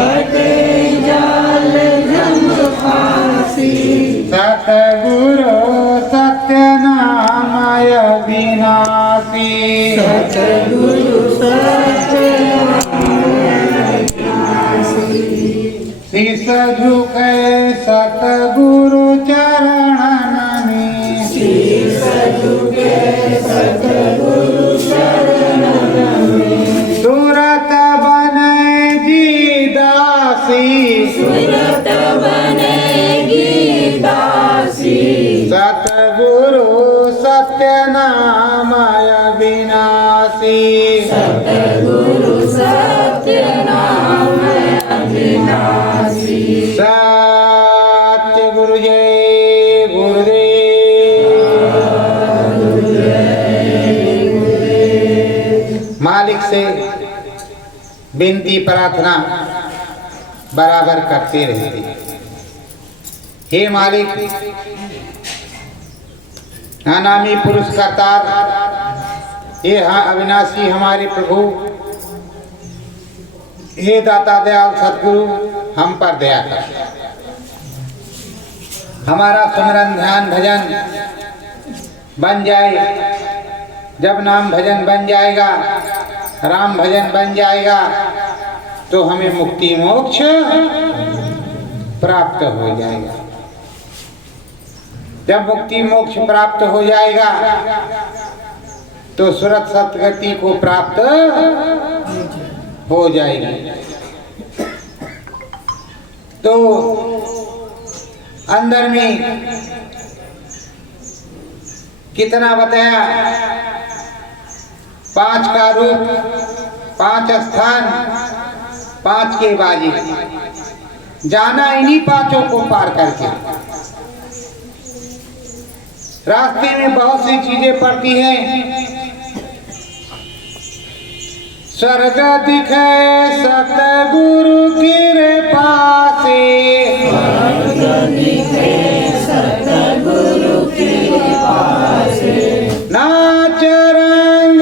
कटे जाल जम फांसी। सतगुरु सत्यनामय विनाशी। सतगुरु सत्यनामय विनाशी। शीस झुके सतगुरु चरणन में। शीस झुके सतगुरु चरणन में। सूरत बने जी दासी। सूरत बनेगी दासी। सतगुरु सत्यनामय विनाशी। सतगुरु सत्यनामय विनाशी। सत्य गुरु जय गुरुदेव। मालिक से विनती प्रार्थना बराबर करते रहते। हे मालिक, अनामी पुरुष करतार, हे हाँ अविनाशी हमारे प्रभु, हे दाता दयाल सतगुरु, हम पर दया कर। हमारा सुमरन ध्यान भजन बन जाए। जब नाम भजन बन जाएगा, राम भजन बन जाएगा, तो हमें मुक्ति मोक्ष प्राप्त हो जाएगा। जब मुक्ति मोक्ष प्राप्त हो जाएगा तो सुरत सतगति को प्राप्त हो जाएगी। तो अंदर में कितना बताया? 5 का रूप, 5 स्थान, 5 के बाजी। जाना इन्हीं 5 को पार करके। रास्ते में बहुत सी चीजें पड़ती हैं। स्वर्ग दिखे सतगुरु कृपा से। स्वर्ग दिखे सतगुरु कृपा से। नाच रंग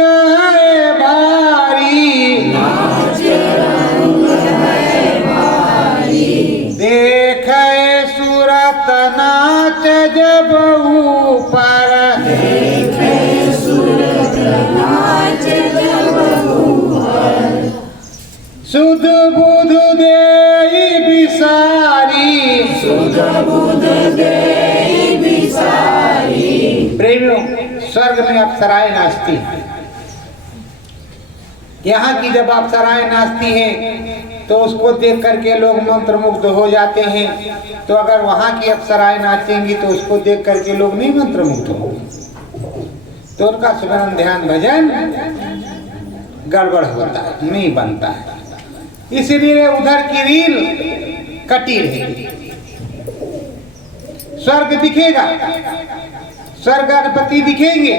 है भारी। नाच रंग है भारी। देखे सूरत नाच जब ऊपर। देखे सूरत नाच जब ऊपर। सुध बुध देई बिसारी। सुध बुध देई बिसारी। प्रेमियों, स्वर्ग में अप्सराएं नाचती हैं। यहाँ की जब अप्सराएं नाचती हैं तो उसको देख करके लोग मंत्रमुग्ध हो जाते हैं। तो अगर वहाँ की अप्सराएं नाचेंगी तो उसको देख करके लोग नहीं मंत्रमुग्ध होंगे। तो उनका सुमरन ध्यान भजन गड़बड़ होता है, नहीं बनता है। इसीलिए उधर की रील कटी रहेगी। स्वर्ग दिखेगा, स्वर्गाधिपति दिखेंगे,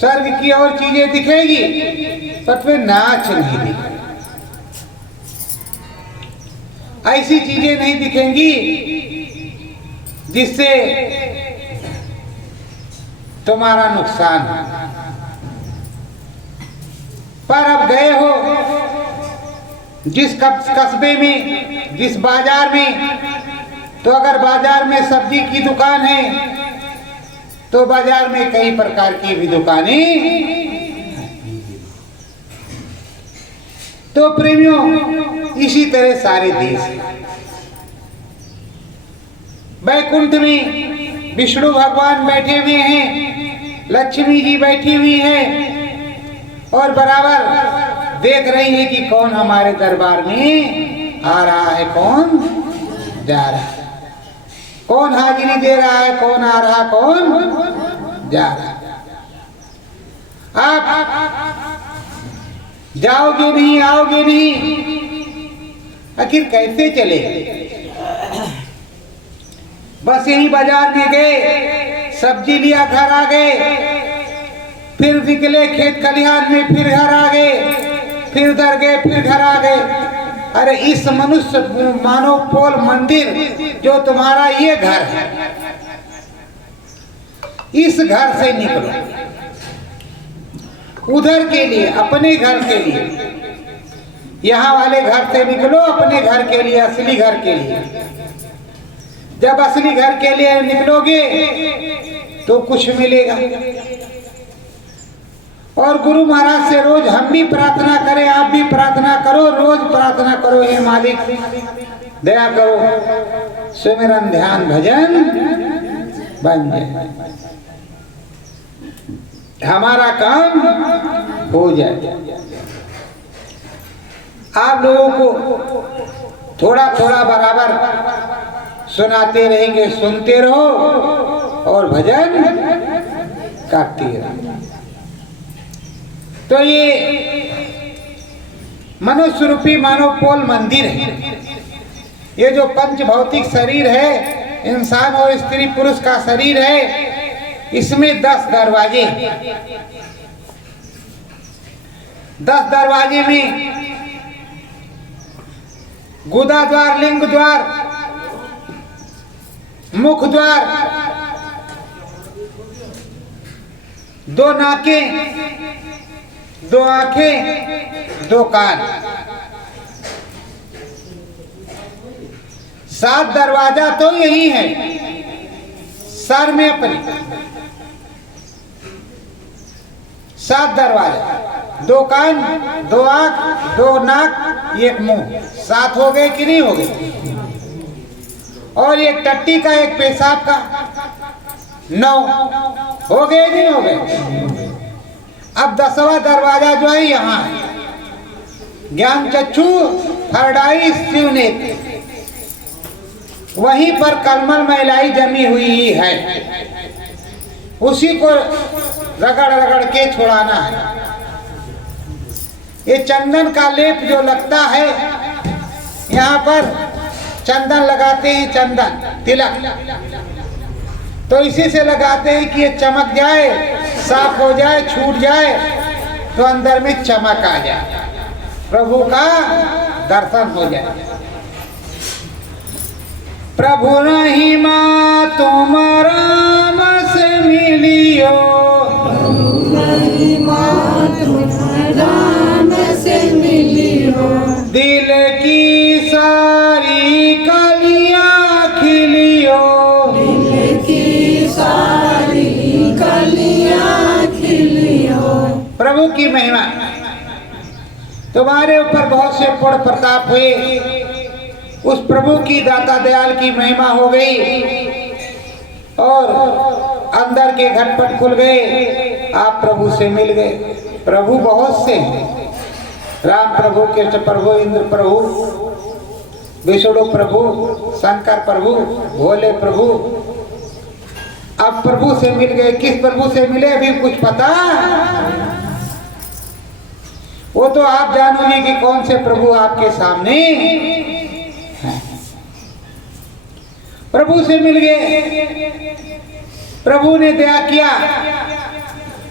स्वर्ग की और चीजें दिखेगी, पर वे नाच नहीं दिखेगी। ऐसी चीजें नहीं दिखेंगी जिससे तुम्हारा नुकसान हो। पर अब गए हो जिस कस्बे में, जिस बाजार में, तो अगर बाजार में सब्जी की दुकान है तो बाजार में कई प्रकार की भी दुकानें। तो प्रेमियों, इसी तरह सारे देश। वैकुंठ में विष्णु भगवान बैठे हुए हैं, लक्ष्मी जी बैठी हुई हैं और बराबर देख रही है कि कौन हमारे दरबार में आ रहा है, कौन जा रहा है, कौन हाजिरी दे रहा है, कौन आ रहा, कौन जा रहा। आप जाओगे नहीं, आओगे नहीं, आखिर कैसे चले? बस यही बाजार में गए, सब्जी लिया, घर आ गए, फिर निकले खेत खलिहान में, फिर घर आ गए, फिर उधर गए, फिर घर आ गए। अरे इस मनुष्य मानव पोल मंदिर जो तुम्हारा ये घर है, इस घर से निकलो, उधर के लिए, अपने घर के लिए। यहाँ वाले घर से निकलो अपने घर के लिए, असली घर के लिए। जब असली घर के लिए निकलोगे तो कुछ मिलेगा। और गुरु महाराज से रोज हम भी प्रार्थना करें, आप भी प्रार्थना करो, रोज प्रार्थना करो, हे मालिक दया करो, सुमिरन ध्यान भजन बन जाए, हमारा काम हो जाए। आप लोगों को थोड़ा थोड़ा बराबर सुनाते रहेंगे, सुनते रहो और भजन करते रहो। तो ये मनुष्य रूपी मानव पोल मंदिर है। ये जो पंच भौतिक शरीर है, इंसान और स्त्री पुरुष का शरीर है, इसमें 10 दरवाजे। 10 दरवाजे में गुदा द्वार, लिंग द्वार, मुख द्वार, 2 नाकें, 2 आंखें, 2 कान, 7 दरवाजा तो यही है सर में अपने। 7 दरवाजा, 2 कान, 2 आंख, 2 नाक, 1 मुंह, 7 हो गए कि नहीं हो गए? और एक टट्टी का, एक पेशाब का, 9 हो गए नहीं हो गए? अब 10वां दरवाजा जो है यहाँ है, ज्ञान चक्षु फरडाई शिवनेत्र। वहीं पर कलमल मैलाई जमी हुई है, उसी को रगड़ रगड़ के छुड़ाना है। ये चंदन का लेप जो लगता है, यहाँ पर चंदन लगाते हैं, चंदन तिलक, तो इसी से लगाते हैं कि ये चमक जाए, साफ हो जाए, छूट जाए, तो अंदर में चमक आ जाए, प्रभु का दर्शन हो जाए। प्रभु नहीं माँ तुम राम से मिलियो, राम से मिलियो, दिल की सारी कलियां खिलियो, दिल की सारी कलियां खिलियो। प्रभु की महिमा। तुम्हारे ऊपर बहुत से पुण्य प्रताप हुए, उस प्रभु की दाता दयाल की महिमा हो गई और अंदर के घटपट खुल गए, आप प्रभु से मिल गए। प्रभु बहुत से हैं, राम प्रभु, कृष्ण प्रभु, इंद्र प्रभु, विष्णु प्रभु, शंकर प्रभु, भोले प्रभु। अब प्रभु से मिल गए। किस प्रभु से मिले अभी कुछ पता? वो तो आप जानोगे कि कौन से प्रभु आपके सामने हैं। प्रभु से मिल गए, प्रभु ने दया किया,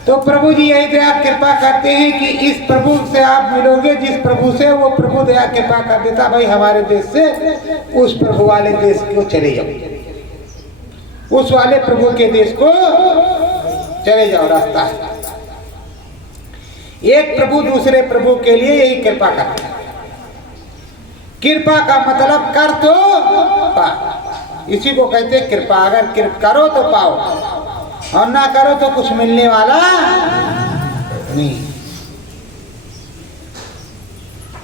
तो प्रभु जी यही दया कृपा करते हैं कि इस प्रभु से आप मिलोगे, जिस प्रभु से, वो प्रभु दया कृपा कर देता, भाई हमारे देश से उस प्रभु वाले देश को चले जाओ, उस वाले प्रभु के देश को चले जाओ, रास्ता है। एक प्रभु दूसरे प्रभु के लिए यही कृपा करता है। कृपा का मतलब कर तो पा, इसी को कहते हैं कृपा। अगर करो तो पाओ और ना करो तो कुछ मिलने वाला नहीं।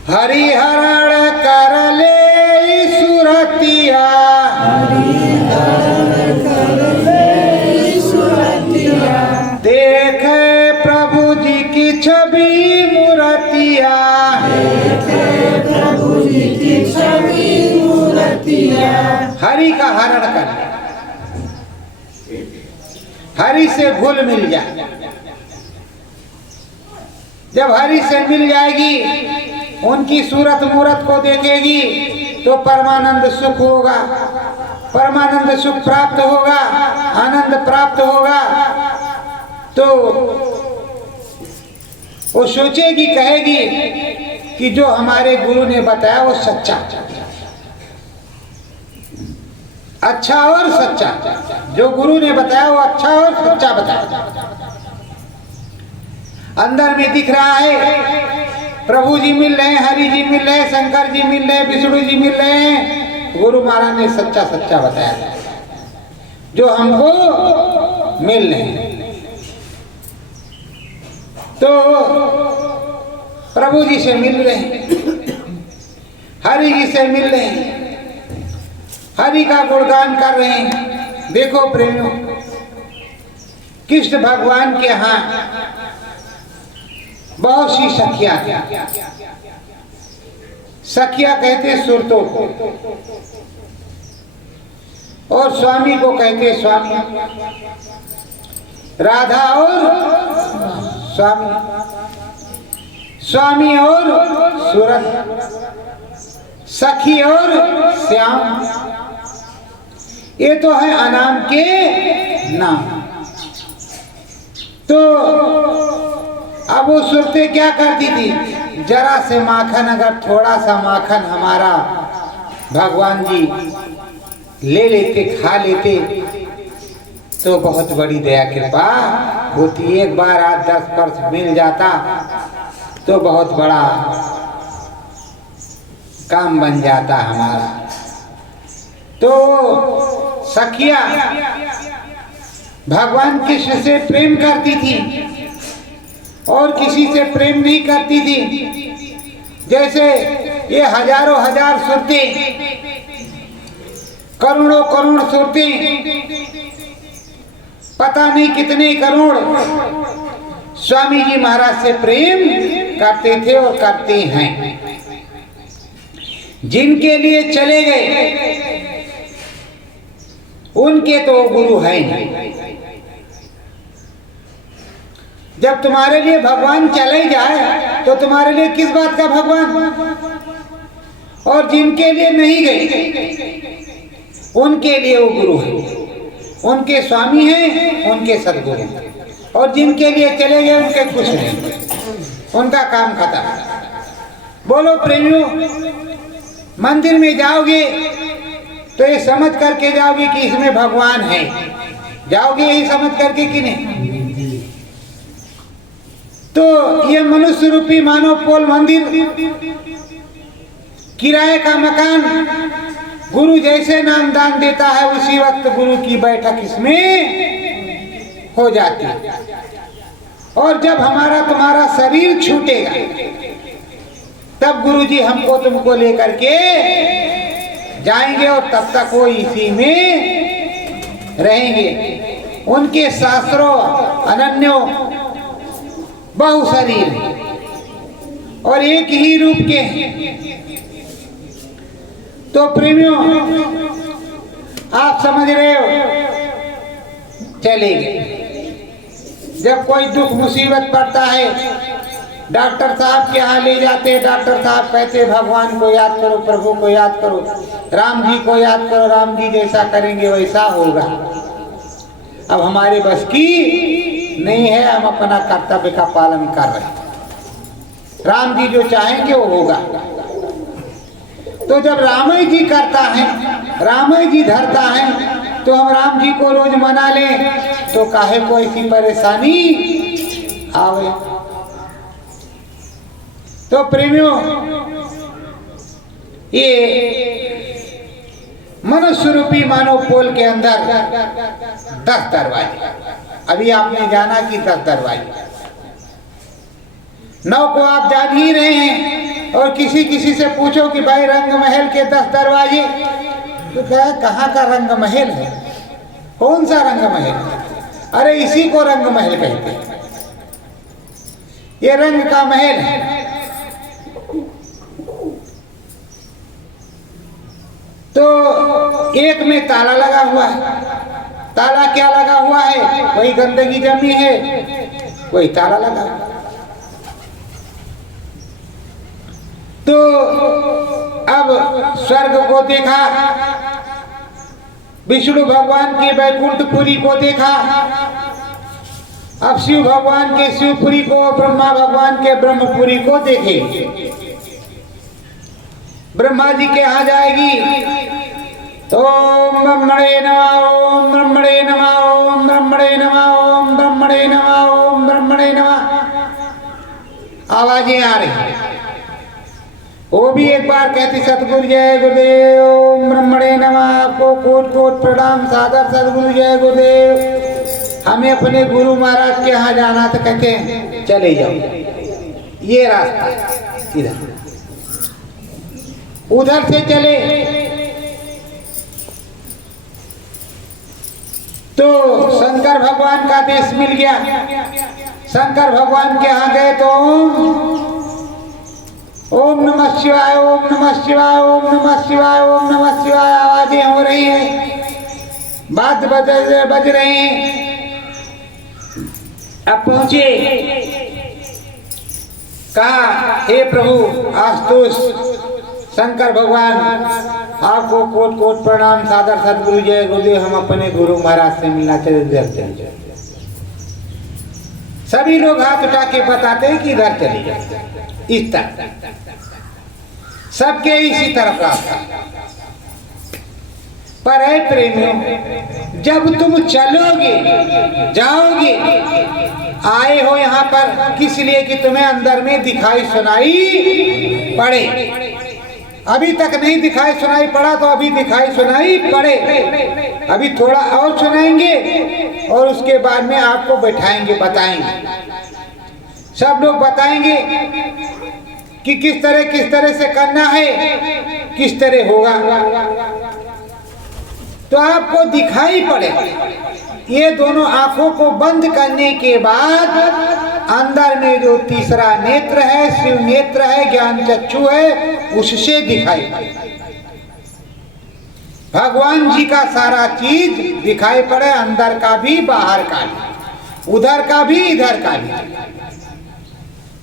हरिहरण कर ले सुरतिया, देख प्रभु जी की छवि मूर्तिया, प्रभु जी की छवि मूर्तिया। हरि का हरण कर, हरि से घुल मिल जाए। जब हरि से मिल जाएगी, उनकी सूरत मूरत को देखेगी तो परमानंद सुख होगा, परमानंद सुख प्राप्त होगा, आनंद प्राप्त होगा। तो वो सोचेगी, कहेगी कि जो हमारे गुरु ने बताया वो सच्चा, अच्छा और सच्चा। जो गुरु ने बताया वो अच्छा और सच्चा बताया। अंदर में दिख रहा है प्रभु जी मिल रहे हैं, हरि जी मिल रहे हैं, शंकर जी मिल रहे हैं, विष्णु जी मिल रहे हैं। गुरु महाराज ने सच्चा सच्चा बताया जो हमको मिल रहे हैं। तो प्रभु जी से मिल रहे हैं, हरि जी से मिल रहे हैं, हरि का गुणगान कर रहे हैं। देखो प्रेमियों, कृष्ण भगवान के यहाँ बहुत सी सखियां हैं। सखिया कहते सुरतों को और स्वामी को कहते स्वामी। राधा और स्वामी, स्वामी और सूरत, सखी और श्याम। ये तो है अनाम के नाम। तो अब वो सुरतें क्या करती थी, जरा से माखन, अगर थोड़ा सा माखन हमारा भगवान जी ले लेते, खा लेते, तो बहुत बड़ी दया कृपा होती। एक बार 8-10 वर्ष मिल जाता तो बहुत बड़ा काम बन जाता हमारा। तो सखिया भगवान कृष्ण से प्रेम करती थी और किसी से प्रेम नहीं करती थी। जैसे ये हजारों हजार सुरतें, करोड़ों करोड़ सुरतें, पता नहीं कितने करोड़ स्वामी जी महाराज से प्रेम करते थे और करते हैं। जिनके लिए चले गए उनके तो गुरु है नहीं। जब तुम्हारे लिए भगवान चले जाए तो तुम्हारे लिए किस बात का भगवान। और जिनके लिए नहीं गए उनके लिए वो गुरु है, उनके स्वामी हैं, उनके सदगुरु। और जिनके लिए चले गए उनके कुछ नहीं, उनका काम खत्म। बोलो प्रेमियों, मंदिर में जाओगे तो ये समझ करके जाओगे कि इसमें भगवान है। जाओगे यही समझ करके कि नहीं। तो ये मनुष्य रूपी मानव पोल मंदिर, किराए का मकान, गुरु जैसे नाम दान देता है उसी वक्त गुरु की बैठक इसमें हो जाती है। और जब हमारा तुम्हारा शरीर छूटेगा तब गुरु जी हमको तुमको लेकर के जाएंगे और तब तक वो इसी में रहेंगे। उनके शास्त्रों अनन्यो बहु शरीर और एक ही रूप के हैं। तो प्रेमियों, आप समझ रहे हो, चलेंगे। जब कोई दुख मुसीबत पड़ता है, डॉक्टर साहब के यहाँ ले जाते, डॉक्टर साहब कहते भगवान को याद करो, प्रभु को याद करो, राम जी को याद करो, राम जी जैसा करेंगे वैसा होगा। अब हमारे बस की नहीं है, हम अपना कर्तव्य का पालन कर रहे हैं। राम जी जो चाहेंगे वो होगा। तो जब रामय जी करता है, रामय जी धरता है, तो हम राम जी को रोज मना लें तो काहे को ऐसी परेशानी आवे। तो प्रेमियों, ये मनुष्य रूपी मानव पोल के अंदर 10 दरवाजे। अभी आपने जाना कि 10 दरवाजे, 9 को आप जान ही रहे हैं। और किसी से पूछो कि भाई रंग महल के 10 दरवाजे, तो कहाँ का रंग महल है, कौन सा रंग महल है? अरे इसी को रंग महल कहते हैं, ये रंग का महल है। तो एक में ताला लगा हुआ है। ताला क्या लगा हुआ है? वही गंदगी जमी है, वही ताला लगा हुआ। तो अब स्वर्ग को देखा, विष्णु भगवान के वैकुंठपुरी को देखा, अब शिव भगवान के शिवपुरी को, ब्रह्मा भगवान के ब्रह्मपुरी को देखे। ब्रह्मा जी के यहाँ जाएगी तो ओम ब्रह्मणे नमः, ओम ब्रह्मणे नमः, ओम ब्रह्मणे नमः, ओम ब्रह्मणे नमः, ओम ब्रह्मणे नमः, आवाजें आ रही। वो भी एक बार कहती सतगुरु जय गुरुदेव, ओम ब्रह्मणे नमः, आपको कोट कोट प्रणाम सादर सतगुरु जय गुरुदेव। हमें अपने गुरु महाराज के यहाँ जाना, तो कहते हैं चले जाओ, ये रास्ता इधर, उधर से चले तो शंकर भगवान का देश मिल गया। शंकर भगवान के यहाँ गए तो ओम नमः शिवाय, ओम नमः शिवाय, ओम नमः शिवाय, ओम नमः शिवाय आवाजें हो रही हैं, बात बज रहे हैं। अब पहुंचे, कहा हे प्रभु आशुतोष शंकर भगवान, आपको कोट कोट प्रणाम सादर सतगुरु जय गुरुदेव, हम अपने गुरु महाराज से मिलना चले। सभी लोग हाथ उठा के बताते हैं कि इधर चले जाओ, इस तरफ, सबके इसी तरफ रास्ता। पर है प्रेमियों, जब तुम चलोगे जाओगे, आए हो यहाँ पर किस लिए कि तुम्हें अंदर में दिखाई सुनाई पड़े। अभी तक नहीं दिखाई सुनाई पड़ा तो अभी दिखाई सुनाई पड़े, अभी थोड़ा और सुनाएंगे और उसके बाद में आपको बैठाएंगे, बताएंगे, सब लोग बताएंगे कि किस तरह से करना है, किस तरह होगा, तो आपको दिखाई पड़े। ये दोनों आंखों को बंद करने के बाद अंदर में जो तीसरा नेत्र है, शिव नेत्र है, ज्ञान चक्षु है, उससे दिखाई पड़े, भगवान जी का सारा चीज दिखाई पड़े, अंदर का भी बाहर का भी, उधर का भी इधर का भी।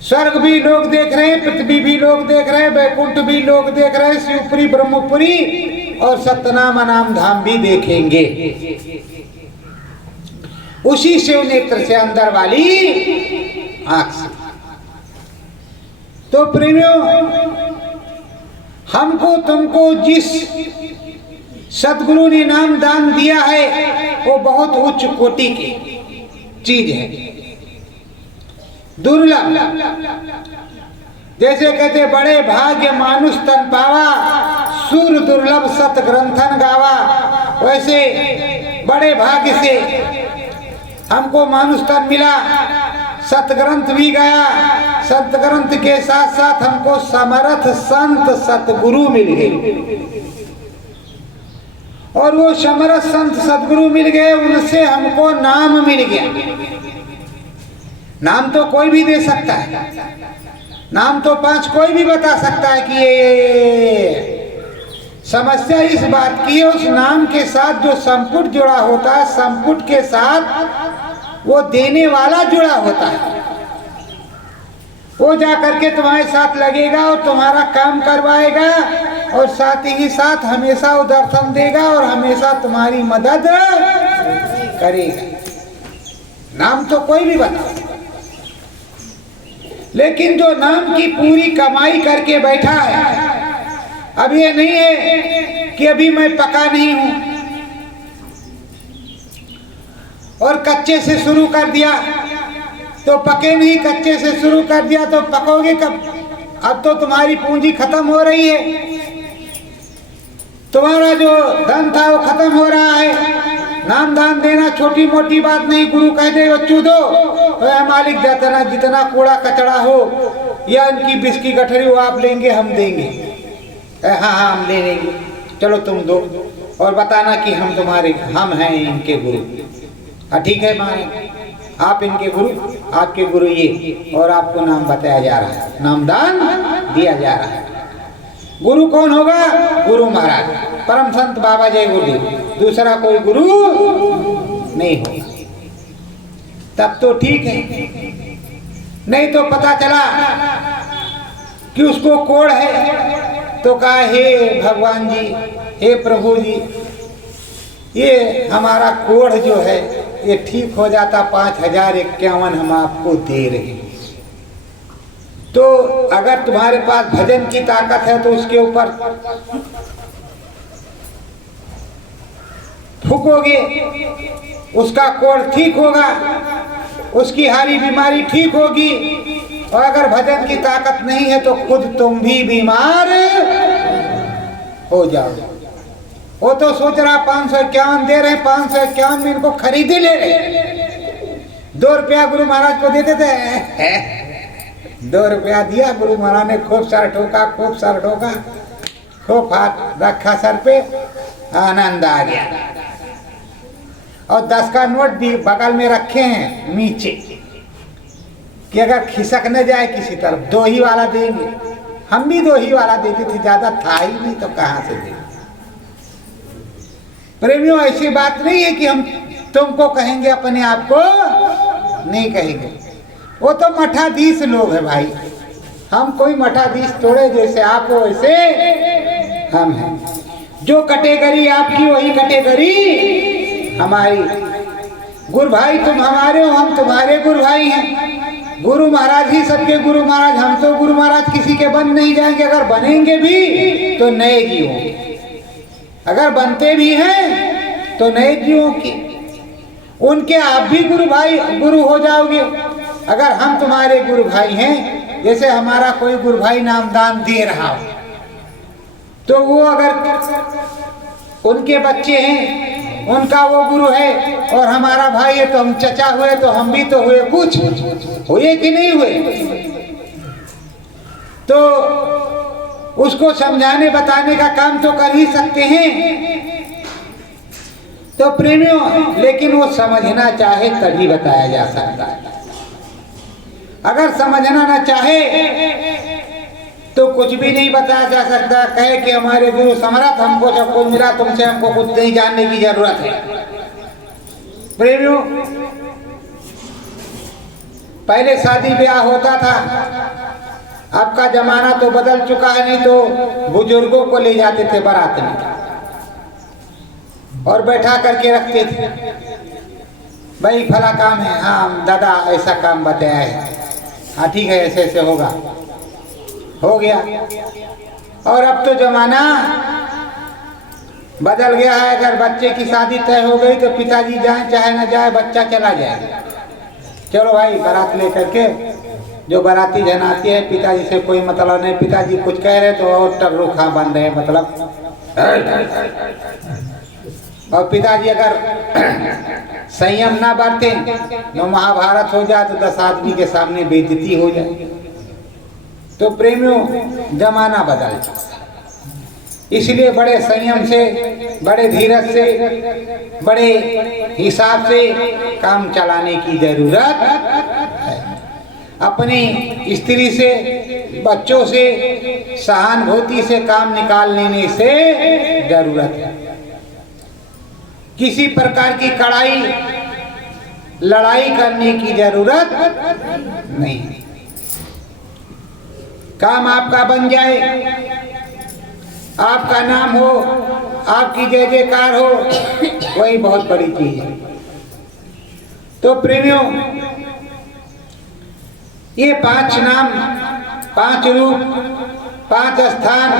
स्वर्ग भी लोग देख रहे हैं, पृथ्वी भी लोग देख रहे हैं, वैकुंठ भी लोग देख रहे हैं, शिवपुरी ब्रह्मपुरी और सतनाम नाम धाम भी देखेंगे, उसी शिव नेत्र से, अंदर वाली आंख से। तो प्रेमियों, हमको तुमको जिस सदगुरु ने नाम दान दिया है वो बहुत उच्च कोटि की चीज है, दुर्लभ। जैसे कहते बड़े भाग्य मानुष तन पावा, सूर दुर्लभ सत ग्रंथन गावा, वैसे बड़े भाग्य से हमको मानुष तन मिला, सतग्रंथ भी गया, सतग्रंथ के साथ साथ हमको समर्थ संत सतगुरु मिल गए, और वो समर्थ संत सतगुरु मिल गए, उनसे हमको नाम मिल गया। नाम तो कोई भी दे सकता है, नाम तो 5 कोई भी बता सकता है कि ये। समस्या इस बात की है, उस नाम के साथ जो संपुट जुड़ा होता है, संपुट के साथ वो देने वाला जुड़ा होता है, वो जा करके तुम्हारे साथ लगेगा और तुम्हारा काम करवाएगा, और साथ ही साथ हमेशा वो दर्शन देगा और हमेशा तुम्हारी मदद करेगा। नाम तो कोई भी बता, लेकिन जो नाम की पूरी कमाई करके बैठा है, अब ये नहीं है कि अभी मैं पका नहीं हूं और कच्चे से शुरू कर दिया तो पके नहीं, कच्चे से शुरू कर दिया तो पकोगे कब। अब तो तुम्हारी पूंजी खत्म हो रही है, तुम्हारा जो धन था वो खत्म हो रहा है। नाम दान देना छोटी मोटी बात नहीं, गुरु कह दे बच्चू दो, मालिक जितना कूड़ा कचड़ा हो या इनकी बिस्की गठरी वो आप लेंगे, हम देंगे। हाँ हम ले लेंगे, चलो तुम दो, और बताना कि हम हैं इनके गुरु। ठीक है माने, आप इनके गुरु, आपके गुरु ये, और आपको नाम बताया जा रहा है, नाम दान दिया जा रहा है। गुरु कौन होगा? गुरु महाराज, परम संत बाबा जय गुरुदेव, दूसरा कोई गुरु नहीं होगा। तब तो ठीक है, नहीं तो पता चला कि उसको कोढ़ है तो कहा हे भगवान जी, हे प्रभु जी, ये हमारा कोढ़ जो है ये ठीक हो जाता, 5051 हम आपको दे रहे हैं। तो अगर तुम्हारे पास भजन की ताकत है तो उसके ऊपर फूकोगे, उसका कोढ़ ठीक होगा, उसकी हारी बीमारी ठीक होगी, और अगर भजन की ताकत नहीं है तो खुद तुम भी बीमार हो जाओ। वो तो सोच रहा 551 दे रहे, 551 में इनको खरीद ही ले रहे। 2 रुपया गुरु महाराज को देते थे, 2 रुपया दिया, गुरु महाराज ने खूब सारा ठोका, खूब सारा ठोका, खूब हाथ रखा सर पे, आनंद आ गया। और 10 का नोट भी बगल में रखे हैं नीचे कि अगर खिसक न जाए किसी तरफ, 2 ही वाला देंगे। हम भी 2 ही वाला देते थे, ज्यादा था ही नहीं तो कहां से देंगे। प्रेमियों, ऐसी बात नहीं है कि हम तुमको कहेंगे, अपने आप को नहीं कहेंगे। वो तो मठाधीश लोग है भाई, हम कोई मठाधीश थोड़े, जैसे आप हो वैसे हम हैं। जो कैटेगरी आपकी वही कैटेगरी हमारी। गुरु भाई तुम हमारे हो, हम तुम्हारे गुरु भाई हैं। गुरु महाराज ही सबके गुरु महाराज, हम तो गुरु महाराज किसी के बन नहीं जाएंगे। अगर बनेंगे भी तो नए जीवों के, अगर बनते भी हैं तो नए जीवों के। उनके आप भी गुरु भाई गुरु हो जाओगे। अगर हम तुम्हारे गुरु भाई हैं, जैसे हमारा कोई गुरु भाई नामदान दे रहा हो, तो वो अगर उनके बच्चे हैं, उनका वो गुरु है और हमारा भाई है, तो हम चचा हुए, तो हम भी तो हुए, कुछ हुए कि नहीं हुए। तो उसको समझाने बताने का काम तो कर ही सकते हैं। तो प्रेमियों, लेकिन वो समझना चाहे तभी बताया जा सकता है। अगर समझना ना चाहे तो कुछ भी नहीं बताया जा सकता। कहे कि हमारे गुरु समर्थ, हमको सब कुछ मिला, तुमसे हमको कुछ नहीं जानने की जरूरत है। प्रेमियों, पहले शादी ब्याह होता था, अब का जमाना तो बदल चुका है। नहीं तो बुजुर्गों को ले जाते थे बारात में और बैठा करके रखते थे, भाई फला काम है, हाँ दादा ऐसा काम बताया है, हाँ ठीक है ऐसे ऐसे होगा, हो गया। और अब तो जमाना बदल गया है। अगर बच्चे की शादी तय हो गई तो पिताजी जाए चाहे न जाए, बच्चा चला जाए। चलो भाई बारात लेकर के, जो बाराती जन आती है, पिताजी से कोई मतलब नहीं, पिताजी कुछ कह रहे तो और टर्रो खा बन रहे, मतलब। और पिताजी अगर संयम ना बरते तो महाभारत हो जाए, तो 10 आदमी के सामने बेइज्जती हो जाए। तो प्रेमियों, जमाना बदल चुका, इसलिए बड़े संयम से, बड़े धीरज से, बड़े हिसाब से काम चलाने की जरूरत है। अपनी स्त्री से, बच्चों से सहानुभूति से काम निकाल लेने से जरूरत है। किसी प्रकार की लड़ाई करने की जरूरत नहीं। काम आपका बन जाए, आपका नाम हो, आपकी जय जयकार हो, वही बहुत बड़ी चीज है। तो प्रेमियों, ये 5 नाम, 5 रूप, 5 स्थान,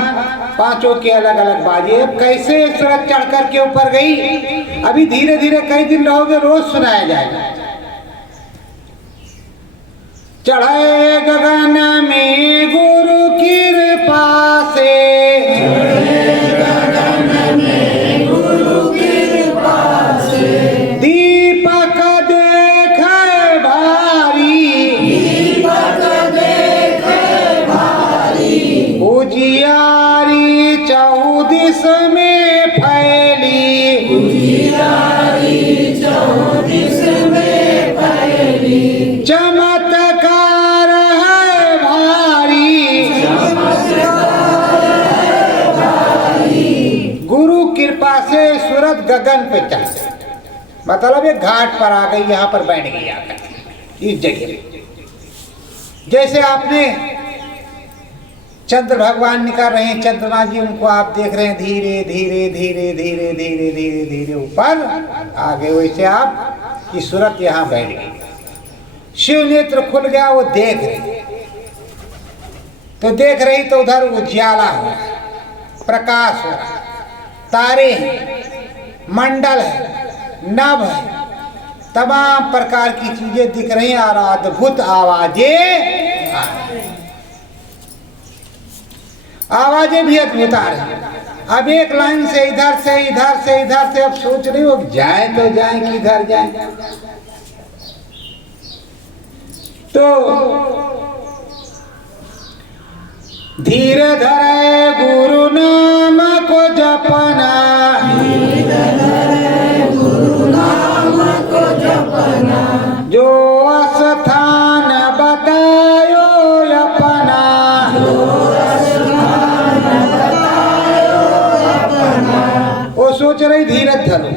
पांचों के अलग अलग बाजे। अब कैसे सूरज चढ़ कर के ऊपर गई, अभी धीरे धीरे कई दिन रहोगे, रोज सुनाया जाएगा। चढ़े गगन में गुरु कृपा से, दीपक देखे भारी, उजियारी 14 में फैली, चमत्कार है भारी, गुरु कृपा से सूरज गगन पे चढ़, मतलब ये घाट पर आ गई, यहाँ पर बैठ गई आकर इस जगह। जैसे आपने चंद्र भगवान निकल रहे हैं, चंद्रमा जी, उनको आप देख रहे हैं धीरे धीरे धीरे धीरे धीरे धीरे धीरे ऊपर आगे, वैसे आप की सूरत यहाँ बैठ गई। शिव नेत्र खुल गया, वो देख रही, तो देख रही तो उधर उज्याला हो रहा, प्रकाश हो रहा, तारे हैं, मंडल है, नभ है, तमाम प्रकार की चीजें दिख रही हैं और अद्भुत आवाजें आवाजें भी अद्भुत आ रही। अब एक लाइन से इधर से इधर से इधर से अब सोच रही हो जाए तो जाए किधर जाए। तो धीरे धरे गुरु नाम को जपना, गुरु नाम को जपना, जो स्थान बतायो अपना, वो सोच रही धीरज धरो,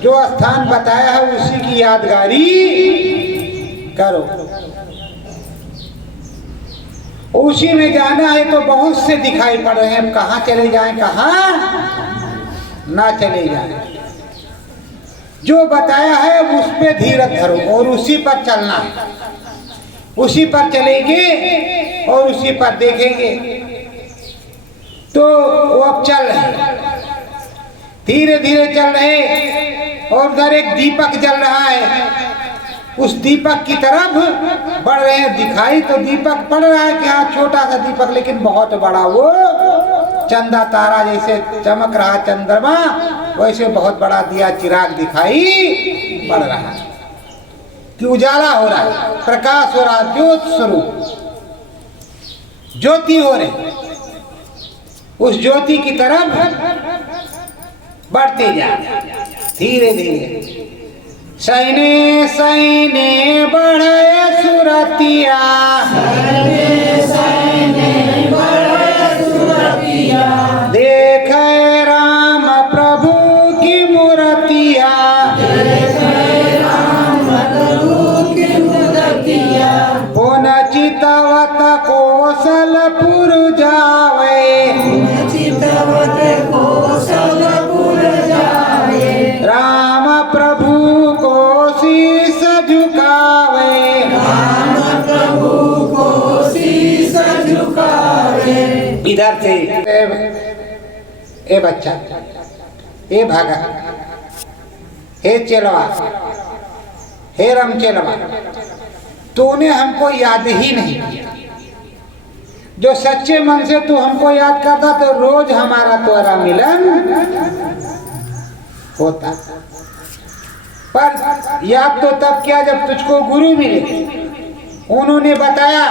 जो स्थान बताया है उसी की यादगारी करो। उसी में जाना है तो बहुत से दिखाई पड़ रहे हैं, कहाँ चले जाएं कहाँ ना चले जाएं। जो बताया है उस पे धीरज धरो और उसी पर चलना है, उसी पर चलेंगे और उसी पर देखेंगे। तो वो अब चल रहे, धीरे धीरे चल रहे और उधर एक दीपक जल रहा है, उस दीपक की तरफ बढ़ रहे हैं। दिखाई तो दीपक पड़ रहा है कि हाँ छोटा सा दीपक, लेकिन बहुत बड़ा, वो चंदा तारा जैसे चमक रहा चंद्रमा, वैसे बहुत बड़ा दिया चिराग दिखाई पड़ रहा है कि उजाला हो रहा है, प्रकाश हो रहा, ज्योत स्वरूप ज्योति हो रही। उस ज्योति की तरफ बढ़ते जा धीरे धीरे। सैने सैने बढ़े सुरतिया, देखे राम प्रभु की मूर्तिया, पुन चितवत कौशलपुर जावे, राम प्रभु को शीस झुकावे, इधर से ए बच्चा, ए भागा, हे चेलवा, हे राम चेलवा, तूने हमको याद ही नहीं किया। जो सच्चे मन से तू हमको याद करता तो रोज हमारा तोरा मिलन होता। पर याद तो तब किया जब तुझको गुरु मिले, उन्होंने बताया,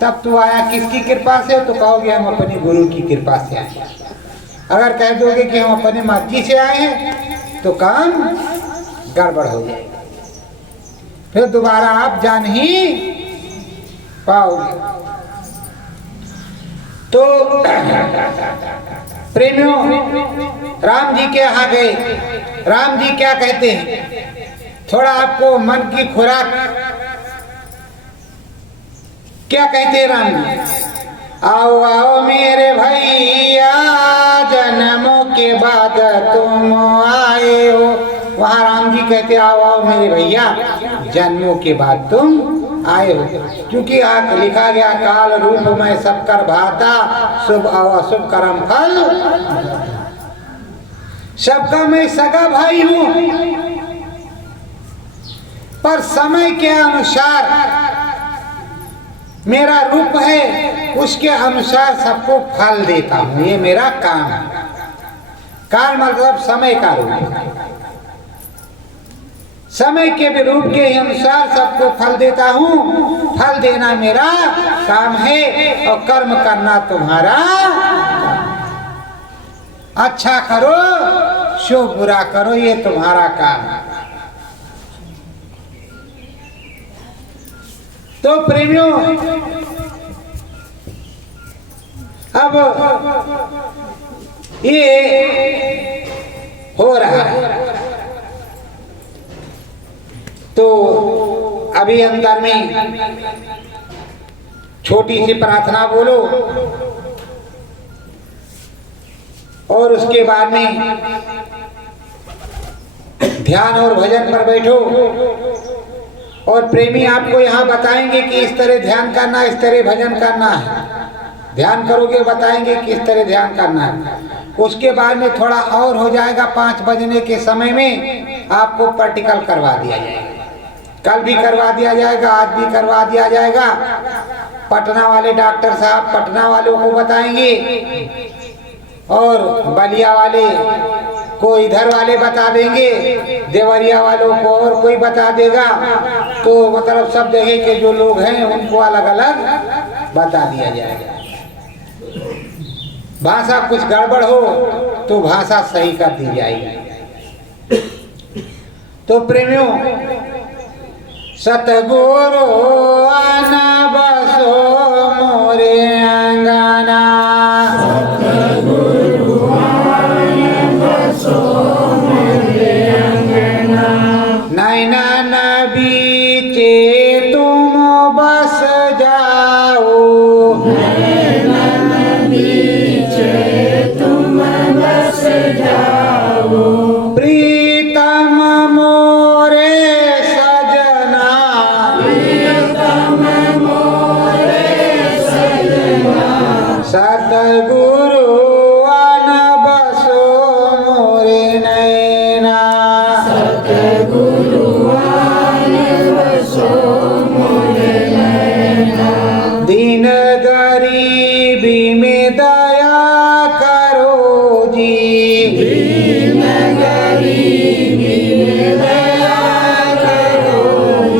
तब तू आया। किसकी कृपा से? तो कहोगे हम अपने गुरु की कृपा से आए। अगर कह दोगे कि हम अपने मर्जी से आए हैं तो काम गड़बड़ हो जाएगा, फिर दोबारा आप जान ही पाओगे। तो प्रेमियों, राम जी के यहाँ गए। राम जी क्या कहते हैं? थोड़ा आपको मन की खुराक क्या कहते हैं राम जी? आओ आओ मेरे भैया, जन्मों के बाद तुम आए हो। वहाँ राम जी कहते आओ आओ मेरे भैया, जन्मों के बाद तुम आए हो। क्योंकि लिखा गया काल रूप में सब कर भाता, शुभ और अशुभ कर्म फल सबका मैं सगा भाई हूँ। पर समय के अनुसार मेरा रूप है, उसके अनुसार सबको फल देता हूँ। ये मेरा काम है। काल मतलब समय का रूप, समय के भी रूप के अनुसार सबको फल देता हूँ। फल देना मेरा काम है और कर्म करना तुम्हारा। अच्छा करो शो बुरा करो, ये तुम्हारा काम है। तो प्रेमियों, अब ये हो रहा है। तो अभी अंदर में छोटी सी प्रार्थना बोलो और उसके बाद में ध्यान और भजन पर बैठो। और प्रेमी आपको यहाँ बताएंगे कि इस तरह ध्यान करना, इस तरह भजन करना है। ध्यान करोगे बताएंगे कि इस तरह ध्यान करना है। उसके बाद में थोड़ा और हो जाएगा, 5 बजने के समय में आपको प्रैक्टिकल करवा दिया जाएगा। कल भी करवा दिया जाएगा, आज भी करवा दिया जाएगा। पटना वाले डॉक्टर साहब पटना वालों को बताएंगे और बलिया वाले को इधर वाले बता देंगे, देवरिया वालों को और कोई बता देगा। तो मतलब सब जगह के जो लोग हैं उनको अलग अलग बता दिया जाएगा। भाषा कुछ गड़बड़ हो तो भाषा सही कर दी जाएगी। तो प्रेमियों, सतगुरु आना बसो मोरे अंगना, सतगुरु आना बसो मोरे अंगना, नैनन बीचे तुम बस जाओ, नैनन बीचे तुम बस जाओ, प्रीतम मोरे सजना, प्रीतम मोरे सजना, सतगुरु आन बसो मोरे नैना, सतगुरु आने बसो मोरे नैना, दीन गरीबी में दया करो जी, दीन गरीबी में दया करो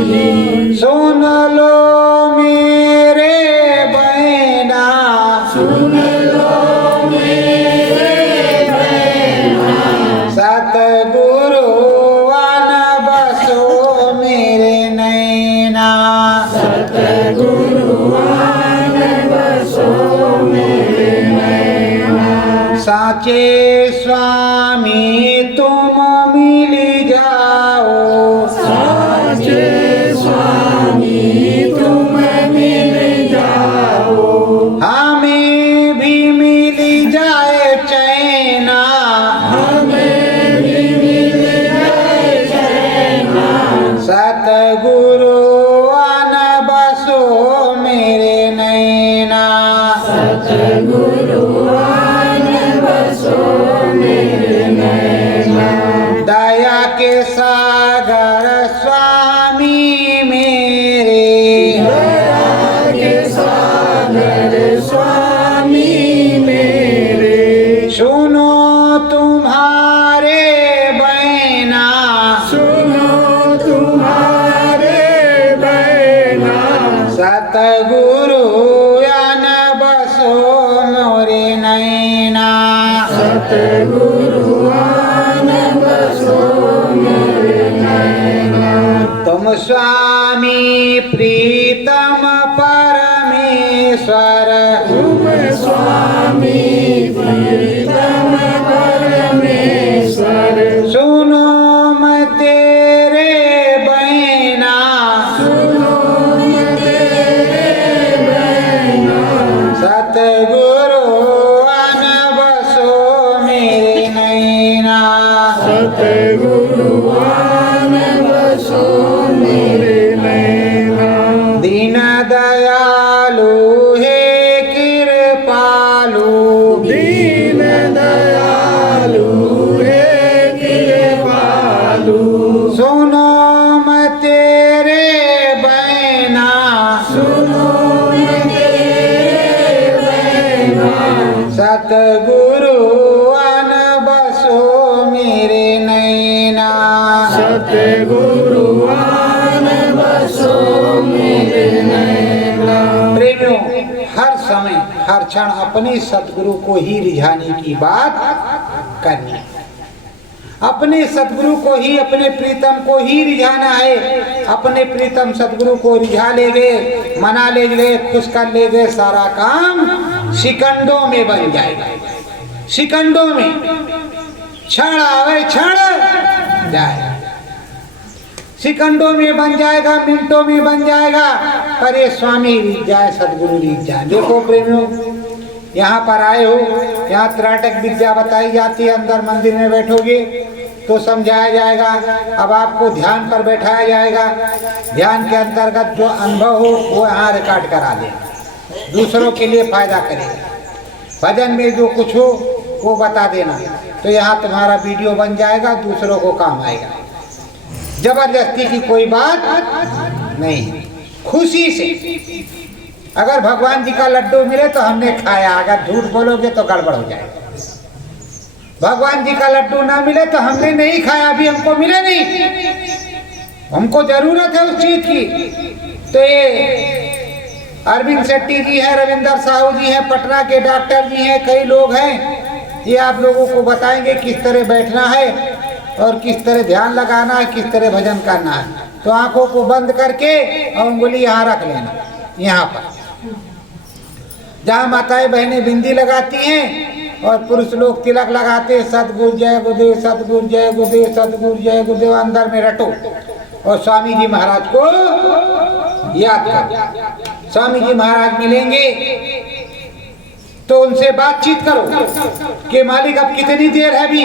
जी, सुन लो मेरे बहना, सुन लो मेरे बहना, सतगुरु आन बसो मेरे नैना, सतगुरु आने बसो मेरे नैना, साचे स्वामी तुम मिल जाओ, साचे स्वामी तुम मिल जाओ, हमें भी मिल जाए चैना, हमें भी मिल जाए चैना, सतगुरु आन बसो मेरे नैना, सतगुरु आने बसो मेरे नैना, दया के सागर स्वामी मेरे, दया के सागर स्वामी मेरे, सुनो तुम्हारे बहना, सुनो तुम्हारे बहना, सतगुरु आन बसो मोरे नैना, सतगुरु आने बसो मेरे नैना, तुम स्वामी प्रीतम परमेश्वर, तुम स्वामी प्रीतम परमेश्वर, सुनो मैं तेरे बहना, सुनो तेरे बहना, सतगुरु आन बसो मेरे नैना, सतगुरु आने बसो मेरे नैना, दीन दयालु हे कृपालु, दीन दयालु हे कृपालु, सुनो मैं तेरे बहना, सुनो तेरे बहना, सतगुरु आन बसो मेरे नैना, सतगुरु आने बसो मेरे नैना, प्रेमियों, हर समय हर क्षण अपने सतगुरु को ही रिझाने की बात करनी है। अपने सतगुरु को ही, अपने प्रीतम को ही रिझाना है। अपने प्रीतम सतगुरु को रिझा ले गए, मना ले गए, खुश कर ले गए, सारा काम सिकंडों में बन जाएगा। सिकंडों में क्षण आवे क्षण जाए, सिकंडों में बन जाएगा, मिनटों में बन जाएगा। पर ये स्वामी रीत जाए, सदगुरु रीत जाए। देखो प्रेमियों, यहाँ पर आए हो, यहाँ त्राटक विद्या बताई जाती है। अंदर मंदिर में बैठोगे तो समझाया जाएगा। अब आपको ध्यान पर बैठाया जाएगा। ध्यान के अंतर्गत जो अनुभव हो वो यहाँ रिकॉर्ड करा दे, दूसरों के लिए फायदा करेगा। भजन में जो कुछ हो वो बता देना, तो यहाँ तुम्हारा वीडियो बन जाएगा, दूसरों को काम आएगा। जबरदस्ती की कोई बात नहीं, खुशी से। अगर भगवान जी का लड्डू मिले तो हमने खाया, अगर झूठ बोलोगे तो गड़बड़ हो जाएगा। भगवान जी का लड्डू ना मिले तो हमने नहीं खाया, अभी हमको मिले नहीं, हमको जरूरत है उस चीज की। तो ये अरविंद शेट्टी जी हैं, रविंदर साहू जी हैं, पटना के डॉक्टर जी हैं, कई लोग हैं, ये आप लोगों को बताएंगे किस तरह बैठना है और किस तरह ध्यान लगाना है, किस तरह भजन करना है। तो आंखों को बंद करके और उंगली यहाँ रख लेना, यहाँ पर जहाँ माताएं बहनें बिंदी लगाती हैं और पुरुष लोग तिलक लगाते, सतगुरु जय गुरुदेव, सतगुरु जय गुरुदेव, सतगुरु जय गुरुदेव, अंदर में रटो और स्वामी जी महाराज को याद करो। स्वामी जी महाराज मिलेंगे तो उनसे बातचीत करो कि मालिक अब कितनी देर है, अभी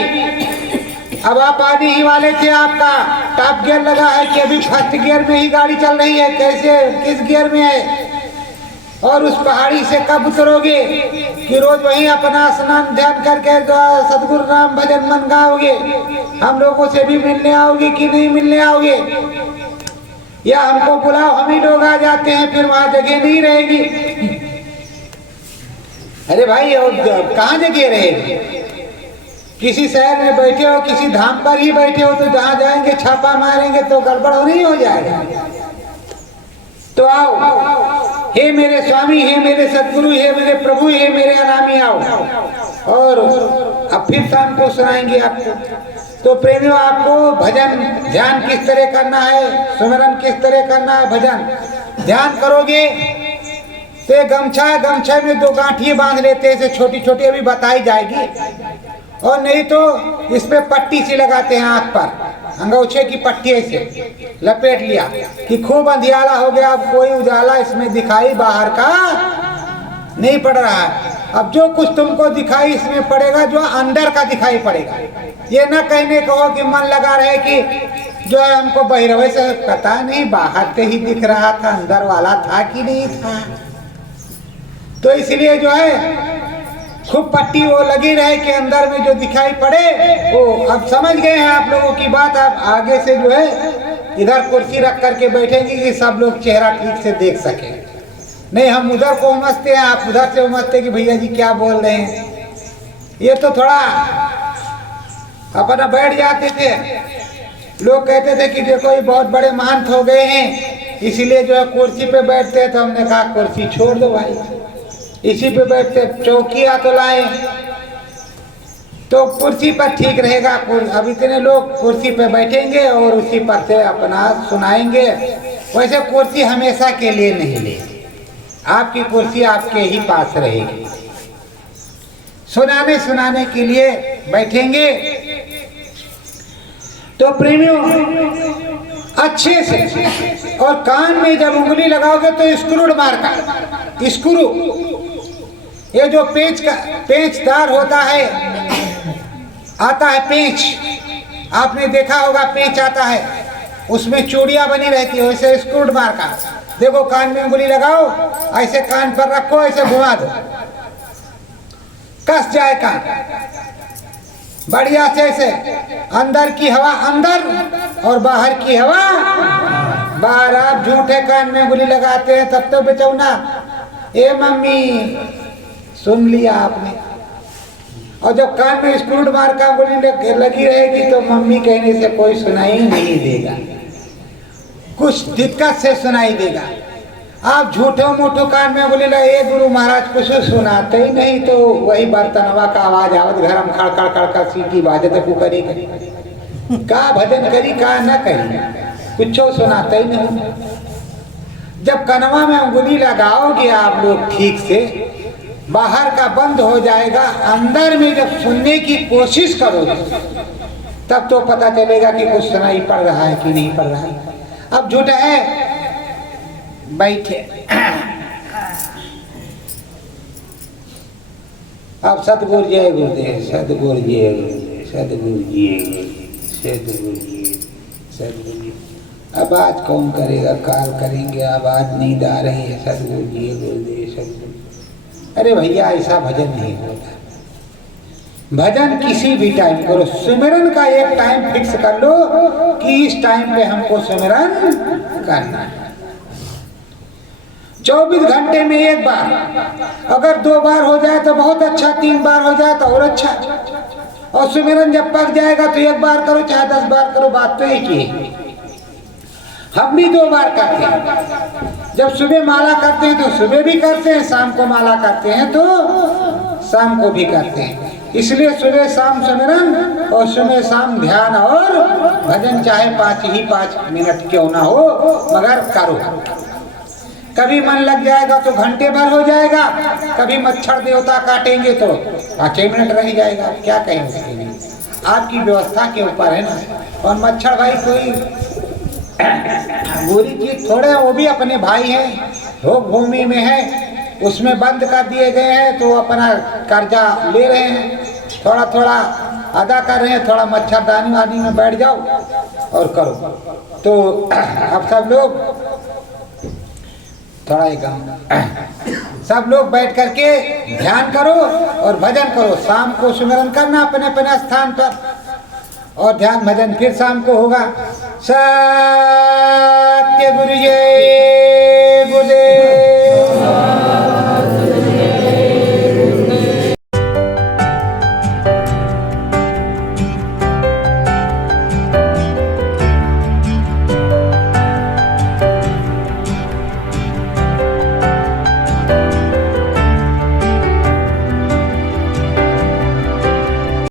अब आप आने ही वाले थे, आपका टॉप गियर लगा है कि अभी फर्स्ट गियर में ही गाड़ी चल रही है, कैसे किस गियर में है, और उस पहाड़ी से कब उतरोगे कि रोज वहीं अपना स्नान ध्यान करके सतगुरु नाम भजन मन गाओगे, हम लोगों से भी मिलने आओगे कि नहीं मिलने आओगे, या हमको बुलाओ हम ही लोग आ जाते हैं, फिर वहां जगह नहीं रहेगी। अरे भाई और कहाँ जगह रहेगी? किसी शहर में बैठे हो, किसी धाम पर ही बैठे हो, तो जहाँ जाएंगे छापा मारेंगे तो गड़बड़ हो नहीं हो जाएगा। तो आओ, हे मेरे स्वामी, हे मेरे सदगुरु, हे मेरे प्रभु, हे मेरे अनामी, आओ। और अब फिर शाम को सुनाएंगे आपको। तो प्रेमियों, आपको भजन ध्यान किस तरह करना है, सुमिरन किस तरह करना है, भजन ध्यान करोगे तो गमछा में 2 गांठिए बांध लेते हैं, छोटी छोटी, अभी बताई जाएगी। और नहीं तो इस पे पट्टी सी लगाते हैं, आंख पर अंगूछे की पट्टी ऐसे लपेट लिया कि खूब अंधियाला हो गया, अब कोई उजाला इसमें दिखाई बाहर का नहीं पड़ रहा है। अब जो कुछ तुमको दिखाई इसमें पड़ेगा, जो अंदर का दिखाई पड़ेगा। ये ना कहने कहो कि मन लगा रहे कि जो है हमको बहिरवे से पता नहीं, बाहर से ही दिख रहा था, अंदर वाला था कि नहीं था। तो इसलिए जो है खूब पट्टी वो लगी रहे कि अंदर में जो दिखाई पड़े वो। अब समझ गए हैं आप लोगों की बात। आप आगे से जो है इधर कुर्सी रख करके बैठेंगे कि सब लोग चेहरा ठीक से देख सके। नहीं हम उधर को उमसते हैं, आप उधर से उमसते कि भैया जी क्या बोल रहे हैं। ये तो थोड़ा अपना बैठ जाते थे, लोग कहते थे कि देखो ये बहुत बड़े महंत हो गए हैं, इसीलिए जो है कुर्सी पे बैठते हैं। तो हमने कहा कुर्सी छोड़ दो भाई, इसी पे बैठते, चौकिया तो लाए तो कुर्सी पर ठीक रहेगा। अब इतने लोग कुर्सी पे बैठेंगे और उसी पर से अपना सुनाएंगे। वैसे कुर्सी हमेशा के लिए नहीं ले, आपकी कुर्सी आपके ही पास रहेगी। सुनाने के लिए बैठेंगे। तो प्रेमियों अच्छे से, और कान में जब उंगली लगाओगे तो स्क्रूड मार्का, स्क्रू, ये जो पेचदार होता है, आता है पेंच, आपने देखा होगा पेंच आता है, उसमें चूड़ियां बनी रहती है, वैसे स्क्रूड मार्का। देखो कान में उंगली लगाओ, ऐसे कान पर रखो, ऐसे घुमा दो, कस जाए कान बढ़िया से, ऐसे अंदर की हवा अंदर और बाहर की हवा बाहर। आप झूठे कान में उंगली लगाते हैं तब तो बेचौना, ए मम्मी सुन लिया आपने। और जब कान में स्क्रूड मार का उंगली लगी रहेगी तो मम्मी कहने से कोई सुनाई नहीं देगा, कुछ दिक्कत से सुनाई देगा। आप झूठो मूठो कान में बोले ए गुरु महाराज कुछ सुनाते ही नहीं, तो वही बर्तनवा का आवाज आवत घर में खड़ खड़ खड़ खड़ सीटी बाजत पुकरी का भजन करी का न करी, कुछ सुनाते ही नहीं। जब कनवा में उंगली लगाओगे आप लोग ठीक से, बाहर का बंद हो जाएगा, अंदर में जब सुनने की कोशिश करोगे तब तो पता चलेगा कि कुछ सुनाई पड़ रहा है कि नहीं पड़ रहा है। अब झूठा है बैठे, अब सतगुरु जय गुरुदेव, सतगुरु जय गुरुदेव, सतगुरु जय गुरुदेव, सतगुरु जय, सतगुरु जी। अब आज कौन करेगा, काल करेंगे, अब आज नींद आ रही है, सतगुरु जय गुरुदेव, सतगुरु। अरे भैया ऐसा भजन नहीं होता। भजन किसी भी टाइम करो, सिमरन का एक टाइम फिक्स कर लो कि इस टाइम पे हमको सिमरन करना है। 24 घंटे में एक बार, अगर 2 बार हो जाए तो बहुत अच्छा, 3 बार हो जाए तो और अच्छा। और सिमरन जब पक जाएगा तो 1 बार करो चाहे 10 बार करो, बात तो एक ही है। हम भी 2 बार करते हैं, जब सुबह माला करते हैं तो सुबह भी करते हैं, शाम को माला करते हैं तो शाम को भी करते हैं। इसलिए सुबह शाम सिमरन और सुबह शाम ध्यान और भजन, चाहे 5 मिनट क्यों ना हो मगर करो। कभी मन लग जाएगा तो घंटे भर हो जाएगा, कभी मच्छर देवता काटेंगे तो 5 मिनट रह जाएगा, क्या कहें उसके लिए, आपकी व्यवस्था के ऊपर है ना। और मच्छर भाई कोई बुरी चीज थोड़े, वो भी अपने भाई हैं, भोग भूमि में है, उसमें बंद कर दिए गए हैं तो अपना कर्जा ले रहे हैं, थोड़ा थोड़ा अदा कर रहे हैं। थोड़ा मच्छरदानी वानी में बैठ जाओ और करो। तो अब सब लोग थोड़ा ही सब लोग बैठ करके ध्यान करो और भजन करो। शाम को सुमिरन करना अपने अपने स्थान पर, और ध्यान भजन फिर शाम को होगा। सत्य